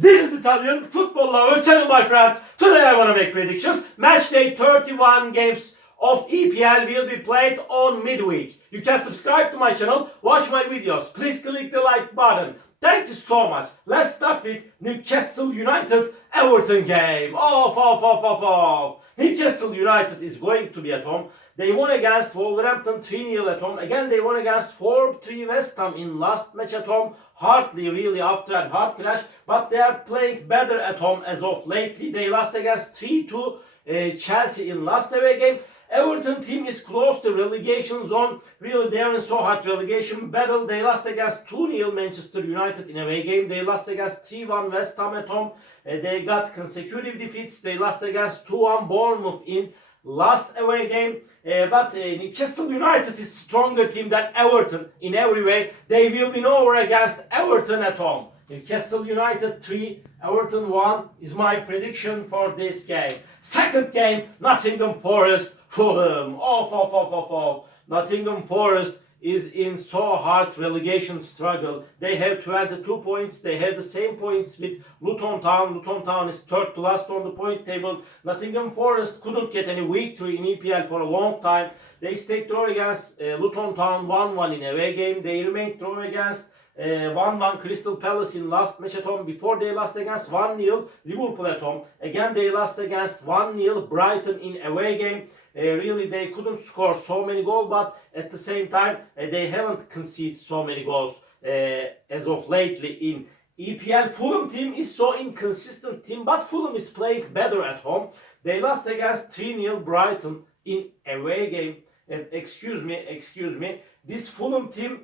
This is Italian Football Lover channel, my friends. Today I want to make predictions. Match day 31 games of EPL will be played on midweek. You can subscribe to my channel, watch my videos. Please click the like button. Thank you so much. Let's start with Newcastle United Everton game. Off. Newcastle United is going to be at home. They won against Wolverhampton 3-0 at home. Again, they won against 4-3 West Ham in last match at home. Hardly really after a hard clash, but they are playing better at home as of lately. They lost against 3-2 Chelsea in last away game. Everton team is close to relegation zone. Really, they are in so hard relegation battle. They lost against 2-0 Manchester United in away game. They lost against 3-1 West Ham at home. They got consecutive defeats. They lost against 2-1 Bournemouth in last away game. But Newcastle United is stronger team than Everton in every way. They will win over against Everton at home. Newcastle United 3, Everton 1 is my prediction for this game. Second game, Nottingham Forest, Fulham. Off. Nottingham Forest is in so hard relegation struggle. They have 22 points. They have the same points with Luton Town. Luton Town is third to last on the point table. Nottingham Forest couldn't get any victory in EPL for a long time. They stayed draw against Luton Town 1-1 in away game. They remained draw against 1-1 Crystal Palace in last match at home. Before they lost against 1-0 Liverpool at home. Again they lost against 1-0 Brighton in away game. Really they couldn't score so many goals, but at the same time they haven't conceded so many goals as of lately in EPL. Fulham team is so inconsistent team, but Fulham is playing better at home. They lost against 3-0 Brighton in away game. Excuse me. This Fulham team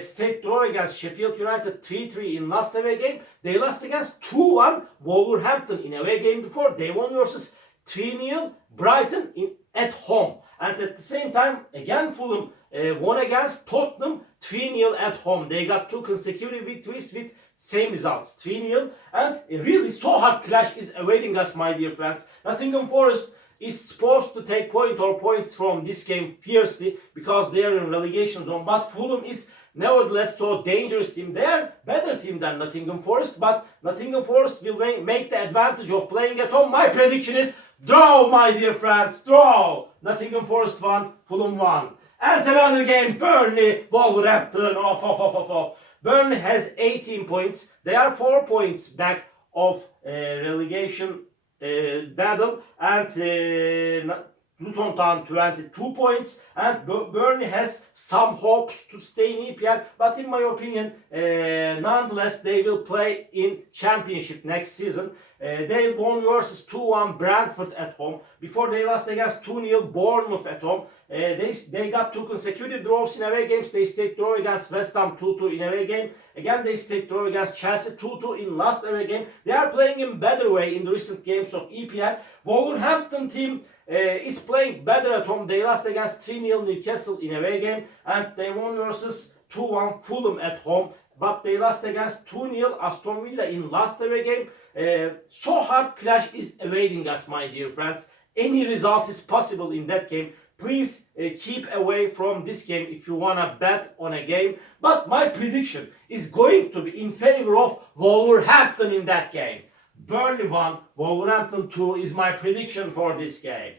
stayed draw against Sheffield United 3-3 in last away game. They lost against 2-1 Wolverhampton in away game before. They won versus 3-0 Brighton at home. And at the same time, again Fulham won against Tottenham 3-0 at home. They got two consecutive victories with same results, 3-0. And a really so hard clash is awaiting us, my dear friends. Nottingham Forest is supposed to take points from this game fiercely because they are in relegation zone. But Fulham is nevertheless so dangerous team. They are better team than Nottingham Forest, but Nottingham Forest will make the advantage of playing at home. My prediction is draw, my dear friends, draw. Nottingham Forest 1, Fulham 1. And another game, Burnley, Wolverhampton, off. Burnley has 18 points. They are 4 points back of relegation battle, and Luton Town 22 points, and Burnley has some hopes to stay in EPL, but in my opinion nonetheless they will play in Championship next season. They won versus 2-1 Brentford at home. Before they lost against 2-0 Bournemouth at home. They got two consecutive draws in away games. They stayed draw against West Ham 2-2 in away game. Again they stayed draw against Chelsea 2-2 in last away game. They are playing in better way in the recent games of EPL. Wolverhampton team is playing better at home. They lost against 3-0 Newcastle in away game, and they won versus 2-1 Fulham at home. But they lost against 2-0 Aston Villa in last away game. So hard clash is awaiting us, my dear friends. Any result is possible in that game. Please keep away from this game if you wanna bet on a game. But my prediction is going to be in favor of Wolverhampton in that game. Burnley 1, Wolverhampton 2 is my prediction for this game.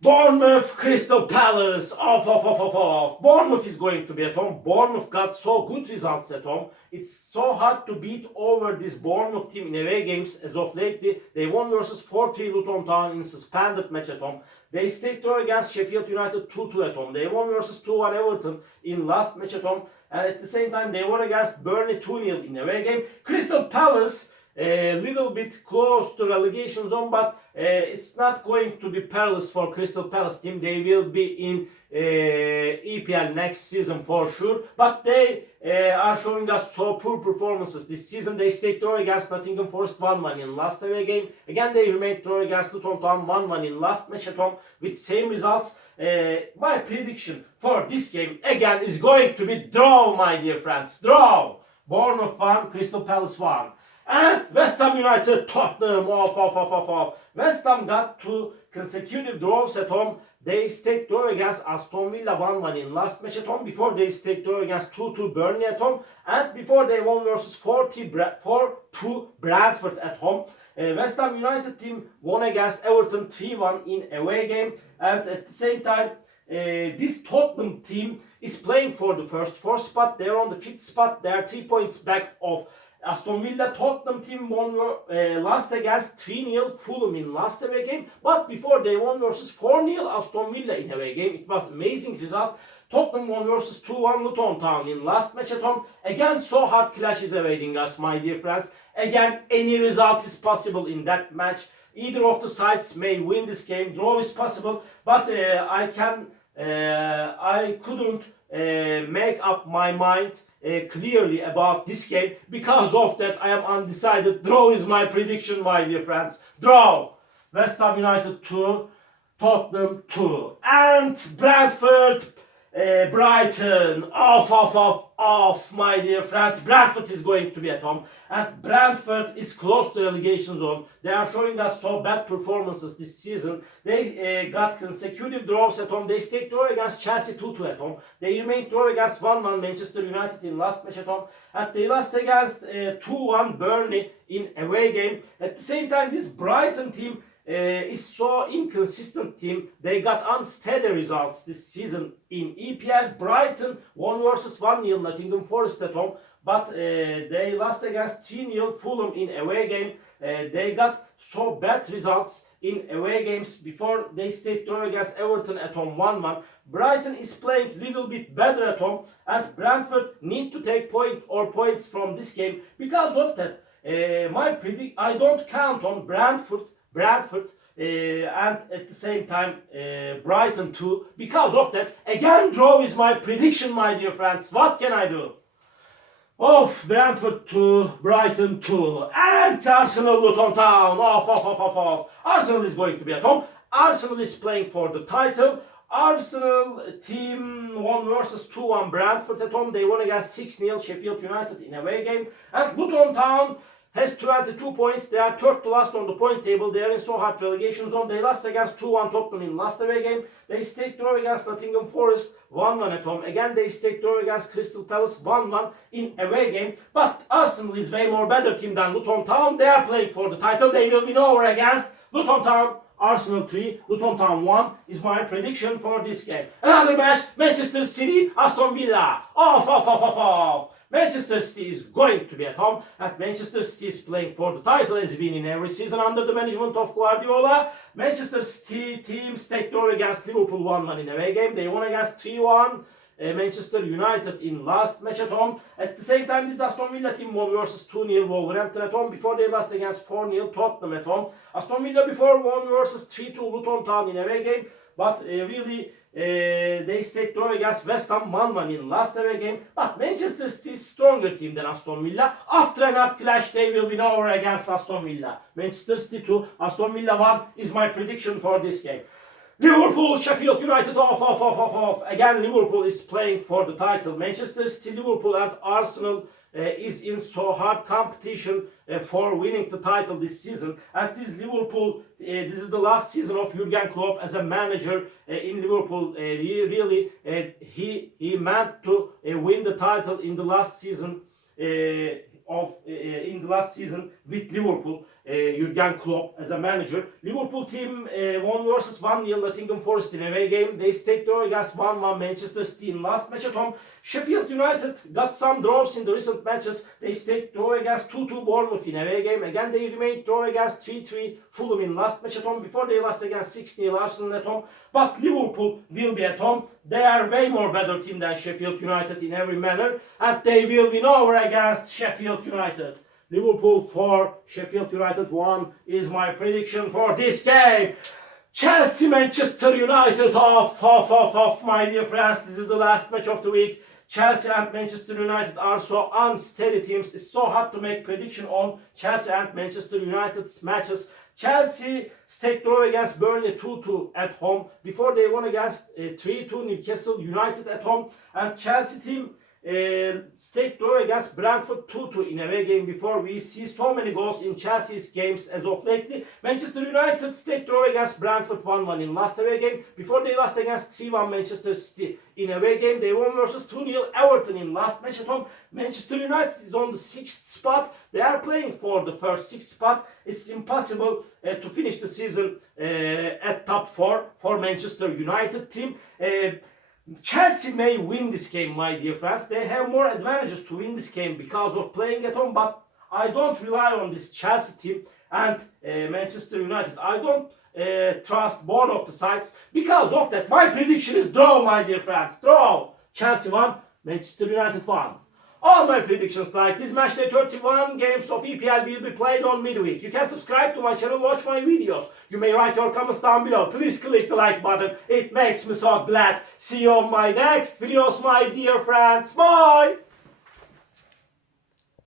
Bournemouth, Crystal Palace, off. Bournemouth is going to be at home. Bournemouth got so good results at home. It's so hard to beat over this Bournemouth team in away games as of lately. They won versus 4-3 Luton Town in suspended match at home. They stayed draw against Sheffield United 2-2 at home. They won versus 2-1 Everton in last match at home. And at the same time, they won against Burnley 2-0 in away game. Crystal Palace, a little bit close to relegation zone, but it's not going to be perilous for Crystal Palace team. They will be in EPL next season for sure, but they are showing us so poor performances this season. They stayed draw against Nottingham Forest 1-1 in last away game. Again they remained draw against Luton Town 1-1 in last match at home with same results. My prediction for this game again is going to be draw, my dear friends, draw. Bournemouth 1, Crystal Palace 1. And West Ham United, Tottenham, off. West Ham got 2 consecutive draws at home. They stayed draw against Aston Villa 1-1 in last match at home. Before they stayed draw against 2-2 Burnley at home. And before they won versus 4-2 Brentford at home. West Ham United team won against Everton 3-1 in away game. And at the same time, this Tottenham team is playing for the first 4 spot. They're on the 5th spot. They are 3 points back of Aston Villa. Tottenham team won last against 3-0 Fulham in last away game. But before they won versus 4-0 Aston Villa in away game. It was amazing result. Tottenham won versus 2-1 Luton Town in last match at home. Again, so hard clash is awaiting us, my dear friends. Again, any result is possible in that match. Either of the sides may win this game. Draw is possible, but I couldn't make up my mind clearly about this game. Because of that, I am undecided. Draw is my prediction, my dear friends. Draw. West Ham United 2, Tottenham 2, and Brentford. Brighton, off, my dear friends. Brentford is going to be at home, and Brentford is close to relegation zone. They are showing us so bad performances this season. They got consecutive draws at home. They stayed draw against Chelsea 2-2 at home. They remained draw against 1-1 Manchester United in last match at home, and they lost against 2-1 Burnley in away game. At the same time, this Brighton team is so inconsistent team. They got unsteady results this season in EPL. Brighton won versus 1-0 Nottingham Forest at home, but they lost against 3-0 Fulham in away game. They got so bad results in away games before they stayed draw against Everton at home 1-1. Brighton is playing little bit better at home, and Brentford need to take points from this game. Because of that, I don't count on Brentford, and at the same time Brighton too. Because of that, again, draw is my prediction, my dear friends. What can I do? Brentford 2, Brighton 2, and Arsenal Luton Town. Off. Arsenal is going to be at home. Arsenal is playing for the title. Arsenal team won versus 2-1 Brentford at home. They won against 6-0 Sheffield United in away game. And Luton Town has 22 points. They are third to last on the point table. They are in so hard relegation zone. They lost against 2-1 Tottenham in last away game. They stayed draw against Nottingham Forest 1-1 at home. Again, they stayed draw against Crystal Palace 1-1 in away game. But Arsenal is way more better team than Luton Town. They are playing for the title. They will win over against Luton Town. Arsenal 3, Luton Town 1 is my prediction for this game. Another match, Manchester City, Aston Villa. Off. Manchester City is going to be at home, and Manchester City is playing for the title as been in every season under the management of Guardiola. Manchester City team stayed draw against Liverpool 1-1 in away game. They won against 3-1 Manchester United in last match at home. At the same time, this Aston Villa team won versus 2-0 Wolverhampton at home before they lost against 4-0 Tottenham at home. Aston Villa before won versus 3-2 Luton Town in away game, but they stayed draw against West Ham 1-1 in last away game. But Manchester City is stronger team than Aston Villa. After an up clash, they will win over against Aston Villa. Manchester City 2, Aston Villa 1 is my prediction for this game. Liverpool, Sheffield United, off. Again, Liverpool is playing for the title. Manchester City, Liverpool, and Arsenal is in so hard competition for winning the title this season. And this Liverpool, this is the last season of Jurgen Klopp as a manager in Liverpool. He meant to win the title in the last season with Liverpool. Jurgen Klopp as a manager. Liverpool team won versus 1-0 Nottingham Forest in away game. They stayed draw against 1-1 Manchester City in last match at home. Sheffield United got some draws in the recent matches. They stayed draw against 2-2 Bournemouth in away game. Again, they remained draw against 3-3 Fulham in last match at home before they lost against 6-0 Arsenal at home. But Liverpool will be at home. They are way more better team than Sheffield United in every manner, and they will win over against Sheffield United. Liverpool 4, Sheffield United 1 is my prediction for this game. Chelsea, Manchester United, off, my dear friends. This is the last match of the week. Chelsea and Manchester United are so unsteady teams. It's so hard to make prediction on Chelsea and Manchester United's matches. Chelsea stayed draw against Burnley 2-2 at home before they won against 3-2 Newcastle United at home. And Chelsea team State draw against Brentford 2-2 in away game before. We see so many goals in Chelsea's games as of lately. Manchester United state draw against Brentford 1-1 in last away game. Before they lost against 3-1 Manchester City in away game. They won versus 2-0 Everton in last match at home. Manchester United is on the 6th spot. They are playing for the first 6th spot. It's impossible to finish the season at top 4 for Manchester United team. Chelsea may win this game, my dear friends. They have more advantages to win this game because of playing at home, but I don't rely on this Chelsea team and Manchester United. I don't trust both of the sides. Because of that, my prediction is draw, my dear friends. Draw. Chelsea won, Manchester United won. All my predictions like this matchday 31 games of EPL will be played on midweek. You can subscribe to my channel, watch my videos. You may write your comments down below. Please click the like button. It makes me so glad. See you on my next videos, my dear friends. Bye!